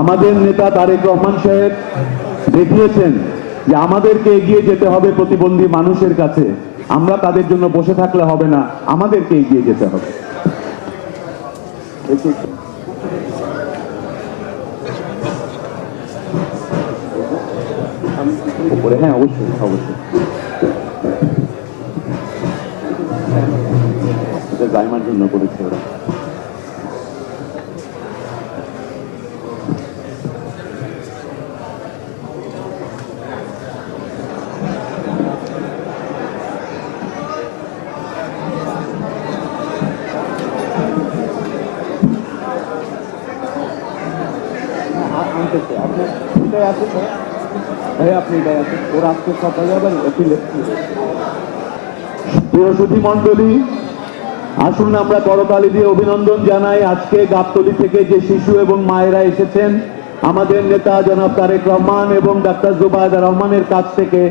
আমাদের নেতা তারেক রহমান সাহেব দেখিয়েছেন যে আমাদেরকে এগিয়ে যেতে হবে প্রতিবন্ধী মানুষের কাছে। আমরা তাদের জন্য বসে থাকলে হবে না, আমাদেরকে এগিয়ে যেতে হবে। উপরে, হ্যাঁ অবশ্যই অবশ্যই, এটা জাইমার জন্য করেছে ওরা। প্রিয় সুধী মণ্ডলী, আসুন আমরা করতালি দিয়ে অভিনন্দন জানাই। আজকে গাবতলী থেকে যে শিশু এবং মায়েরা এসেছেন আমাদের নেতা জনাব তারেক রহমান এবং ডাক্তার জুবায়েদা রহমানের কাছ থেকে,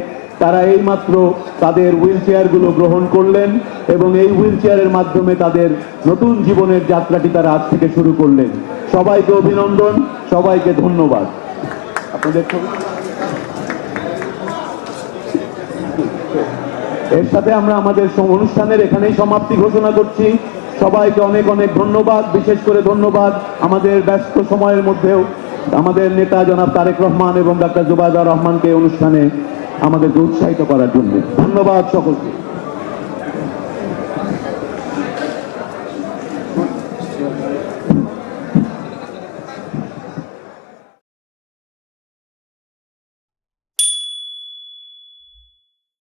তারা এইমাত্র তাদের হুইল চেয়ারগুলো গ্রহণ করলেন এবং এই হুইল চেয়ারের মাধ্যমে তাদের নতুন জীবনের যাত্রাটি তারা আজ থেকে শুরু করলেন। সবাইকে অভিনন্দন, সবাইকে ধন্যবাদ। আপনাদের এর সাথে আমরা আমাদের অনুষ্ঠানের এখানেই সমাপ্তি ঘোষণা করছি। সবাইকে অনেক অনেক ধন্যবাদ। বিশেষ করে ধন্যবাদ আমাদের ব্যস্ত সময়ের মধ্যেও আমাদের নেতা জনাব তারেক রহমান এবং ডাক্তার জুবায়েদা রহমানকে অনুষ্ঠানে আমাদেরকে উৎসাহিত করার জন্য। ধন্যবাদ সকলকে।